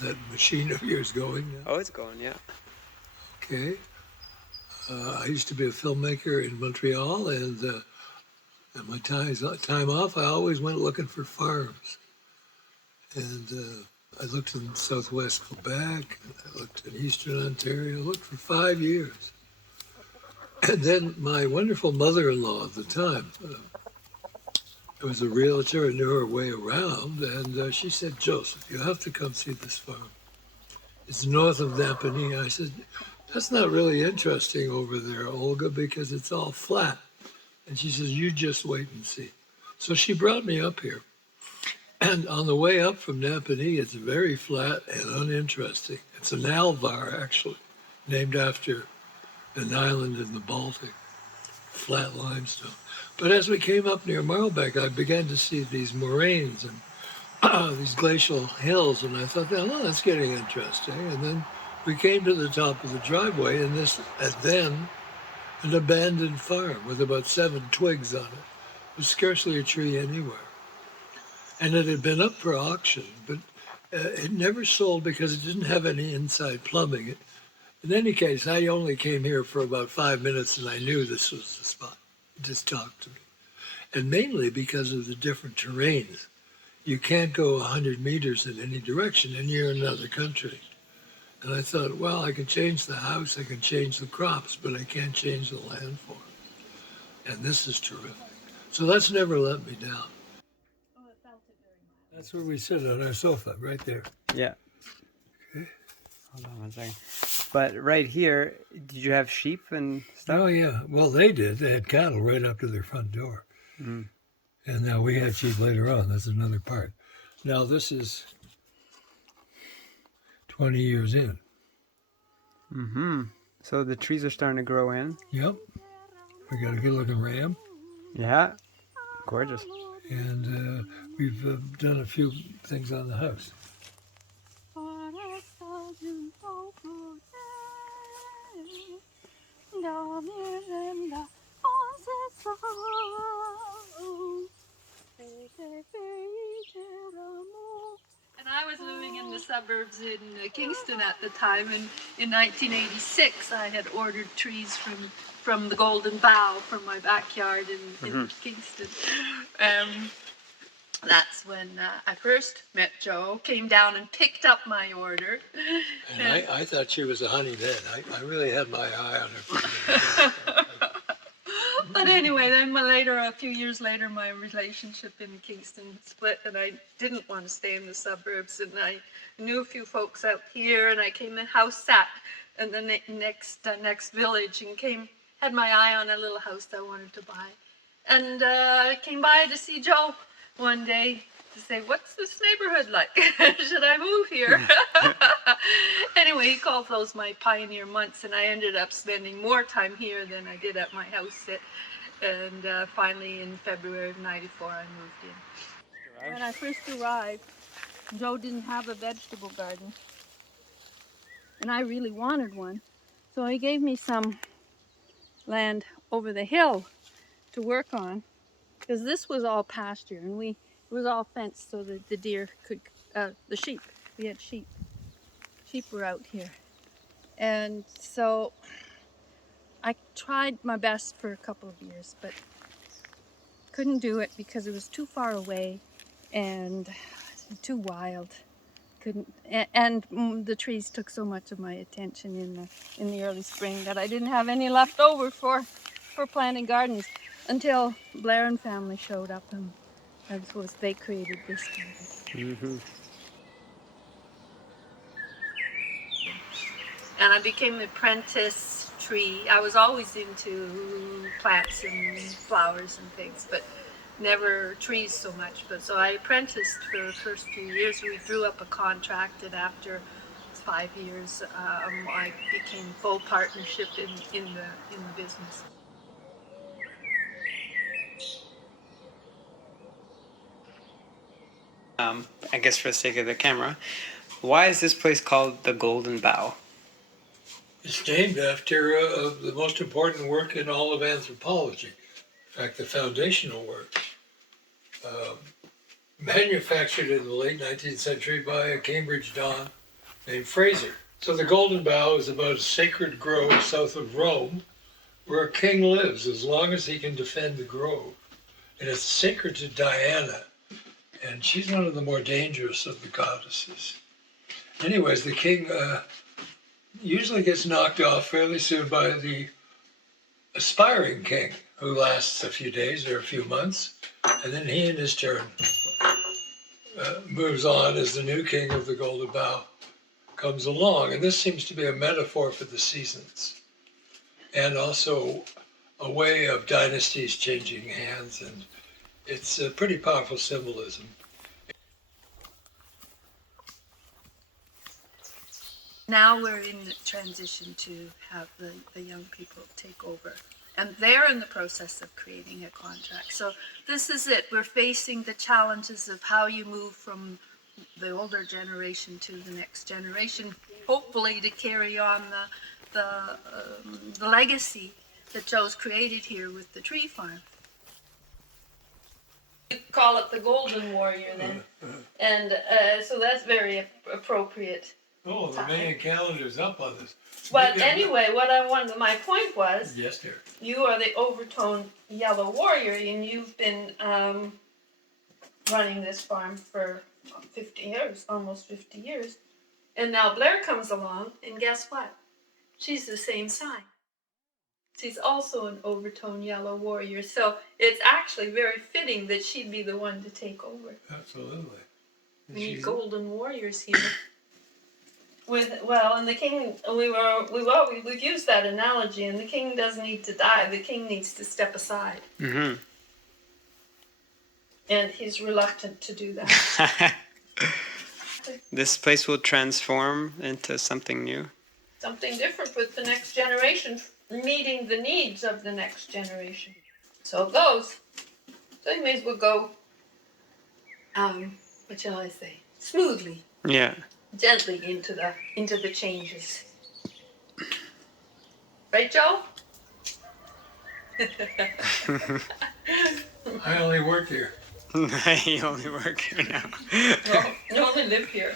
that machine of yours going now? Oh, it's going, yeah. Okay. I used to be a filmmaker in Montreal, and at my time off, I always went looking for farms. And I looked in southwest Quebec, and I looked in eastern Ontario, looked for 5 years. And then my wonderful mother-in-law at the time was a realtor and knew her way around, and she said, Joseph, you have to come see this farm. It's north of Napanee. I said, that's not really interesting over there, Olga, because it's all flat. And she says, you just wait and see. So she brought me up here. And on the way up from Napanee, it's very flat and uninteresting. It's an alvar, actually, named after an island in the Baltic, flat limestone. But as we came up near Marlbeck, I began to see these moraines and these glacial hills, and I thought, oh, that's getting interesting. And then we came to the top of the driveway, and this, and then an abandoned farm with about 7 twigs on it, with scarcely a tree anywhere. And it had been up for auction, but it never sold because it didn't have any inside plumbing. In any case, I only came here for about 5 minutes, and I knew this was the spot. Just talked to me. And mainly because of the different terrains. You can't go 100 meters in any direction, and you're in another country. And I thought, well, I can change the house, I can change the crops, but I can't change the landform. And this is terrific. So that's never let me down. That's where we sit on our sofa, right there. Yeah. Okay. Hold on one second. But right here, did you have sheep and stuff? Oh, yeah. Well, they did. They had cattle right up to their front door. Mm. And now we had sheep later on. That's another part. Now this is 20 years in. Mm-hmm. So the trees are starting to grow in. Yep. We got a good looking ram. Yeah. Gorgeous. And we've done a few things on the house. And I was living in the suburbs in Kingston at the time, and in 1986 I had ordered trees from the Golden Bough from my backyard in Kingston. That's when I first met Jo, came down and picked up my order. And I thought she was a honey then. I really had my eye on her. But anyway, then a few years later, my relationship in Kingston split, and I didn't want to stay in the suburbs, and I knew a few folks out here, and I came in house sat in the next village, and had my eye on a little house I wanted to buy, and I came by to see Jo one day to say, what's this neighborhood like? Should I move here? Anyway, he called those my pioneer months, and I ended up spending more time here than I did at my house sit. And finally, in February of '94, I moved in. When I first arrived, Jo didn't have a vegetable garden, and I really wanted one. So he gave me some land over the hill to work on, because this was all pasture, and it was all fenced so that the deer could, the sheep, we had sheep. Sheep were out here. And so I tried my best for a couple of years, but couldn't do it because it was too far away and too wild. And the trees took so much of my attention in the early spring that I didn't have any left over for planting gardens until Blair and family showed up, and they created this garden. Mm-hmm. And I became an apprentice tree. I was always into plants and flowers and things, but never trees so much. But so I apprenticed for the first few years. We drew up a contract, and after 5 years, I became full partnership in the business. I guess for the sake of the camera, why is this place called the Golden Bough? It's named after the most important work in all of anthropology. In fact, the foundational work. Manufactured in the late 19th century by a Cambridge don named Fraser. So the Golden Bough is about a sacred grove south of Rome where a king lives as long as he can defend the grove. And it's sacred to Diana, and she's one of the more dangerous of the goddesses. Anyways, the king usually gets knocked off fairly soon by the aspiring king, who lasts a few days or a few months, and then he in his turn moves on as the new king of the Golden Bough comes along. And this seems to be a metaphor for the seasons, and also a way of dynasties changing hands, and it's a pretty powerful symbolism. Now we're in the transition to have the young people take over. And they're in the process of creating a contract. So this is it. We're facing the challenges of how you move from the older generation to the next generation, hopefully to carry on the legacy that Joe's created here with the tree farm. You call it the Golden Warrior then. And so that's very appropriate. Oh, the Mayan calendar's up on this. But anyway, my point was, Yes, dear. you are the overtone yellow warrior, and you've been running this farm for 50 years, almost 50 years. And now Blair comes along, and guess what? She's the same sign. She's also an overtone yellow warrior, so it's actually very fitting that she'd be the one to take over. Absolutely. We need golden warriors here. And the king, we've used that analogy, and the king doesn't need to die. The king needs to step aside. Mm-hmm. And he's reluctant to do that. This place will transform into something new. Something different with the next generation, meeting the needs of the next generation. So it goes. So you may as well go, what shall I say, smoothly. Yeah. Gently into the changes. Right, Joe? I only work here. You only work here now. Well, you only live here.